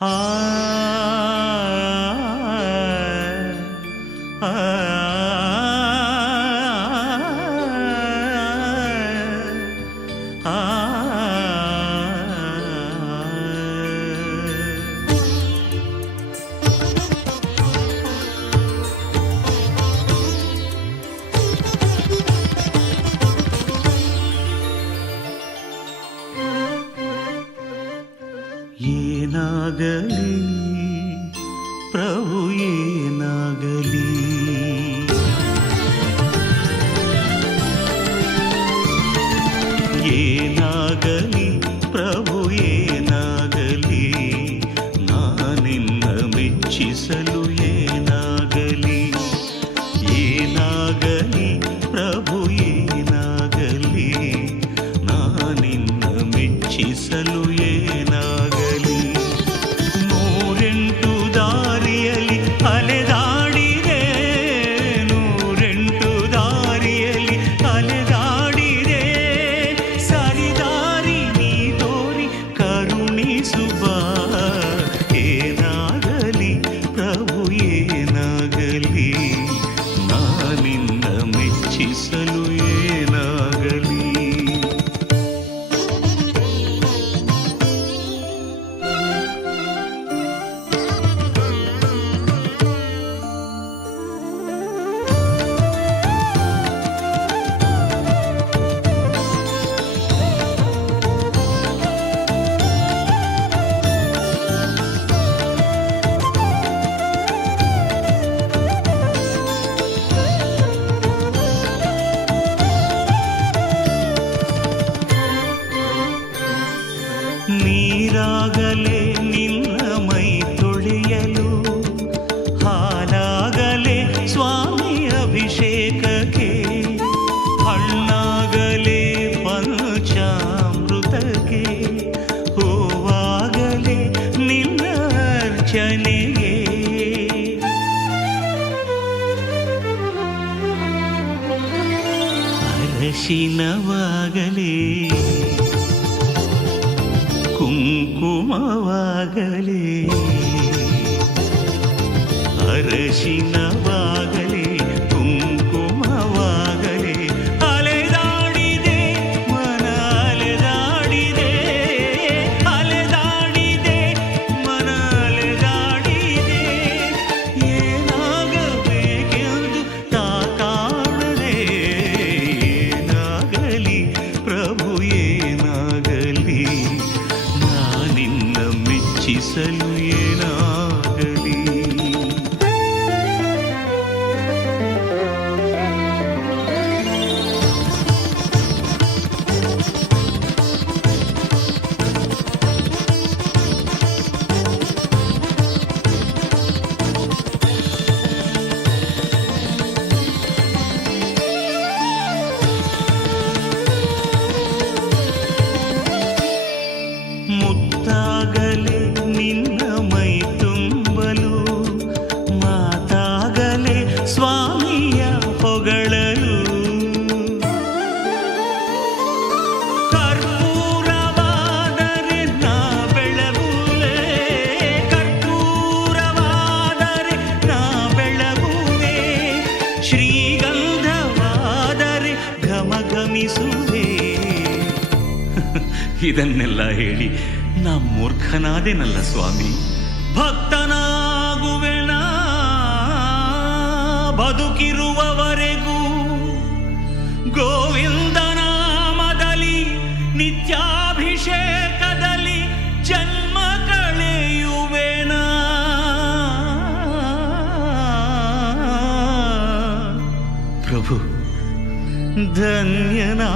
ಆ ಆ ಏನಾಗಲಿ ಪ್ರಭು ಏನಾಗಲಿ, ಏನಾಗಲಿ ಪ್ರಭು ಏನಾಗಲಿ, ನಾನಿನ್ನ ಮೆಚ್ಚಿಸಲು ಏನಾಗಲಿ, ಏನಾಗಲಿ ಪ್ರಭು ಏನಾಗಲಿ, ನಾನಿನ್ನ ಮೆಚ್ಚಿಸಲು ಏನಾಗಲಿ. ನೂರೆಂಟು ದಾರಿಯಲ್ಲಿ ಅಲೆದಾಡಿದೆ, ನೂರೆಂಟು ದಾರಿಯಲ್ಲಿ ಅಲೆದಾಡಿದೆ, ಸರಿದಾರಿ ನೀ ತೋರಿ ಕರುಣಿಸುವ. ಏನಾಗಲಿ ಪ್ರಭು ಏನಾಗಲಿ, ನಾನಿನ್ನ ಮೆಚ್ಚಿಸಲು ಏನಾಗಲಿ. ನೀರಾಗಲೇ ನಿನ್ನ ಮೈ ತೊಳೆಯಲು, ಹಾಲಾಗಲೇ ಸ್ವಾಮಿ ಅಭಿಷೇಕಕ್ಕೆ, ಹಣ್ಣಾಗಲೇ ಪಂಚಾಮೃತಕ್ಕೆ, ಹೂವಾಗಲೇ ನಿನ್ನ ಅರ್ಚನೆಗೆ. ಅರಶಿನವಾಗಲೇ ಕುಂಕುಮವಾಗಲೇ, ಅರಶಿನವಾಗಲೇ ಕುಂಕುಮವಾಗಲೇ, ಅಲೆದಾಡಿದೆ ಮನ ಅಲೆದಾಡಿದೆ, ಅಲೆದಾಡಿದೆ ಮನ ಅಲೆದಾಡಿದೆ. ಏನಾಗಬೇಕೆಂದು ತಾ ಕಾಣದೆ, ಏನಾಗಲಿ ಪ್ರಭು ಏನಾಗಲಿ, ನಾನಿನ್ನ ಮೆಚ್ಚಿಸಲು ಏನಾಗಲಿ. ಮುತ್ತಾಗಲೇ ನಿನ್ನ ಮೈ ತುಂಬಲು, ಮಾತಾಗಲೇ ಸ್ವಾಮಿಯ ಹೊಗಳಲು, ಕರ್ಪೂರವಾದರೆ ನಾ ಬೆಳಗುವೆ, ಕರ್ಪೂರವಾದರೆ ನಾ ಬೆಳಗುವೆ, ಶ್ರೀಗಂಧವಾದರೆ ಘಮಘಮಿಸುವೆ. ಇದನ್ನೆಲ್ಲ ಹೇಳಿ ನಾ ಮೂರ್ಖನಾದೆನಲ್ಲ ಸ್ವಾಮಿ. ಭಕ್ತನಾಗುವೆನ ಬದುಕಿರುವವರೆಗೂ, ಗೋವಿಂದನಾಮದಲ್ಲಿ ನಿತ್ಯಾಭಿಷೇಕದಲ್ಲಿ ಜನ್ಮ ಕಳೆಯುವೆನ. ಪ್ರಭು ಧನ್ಯನಾ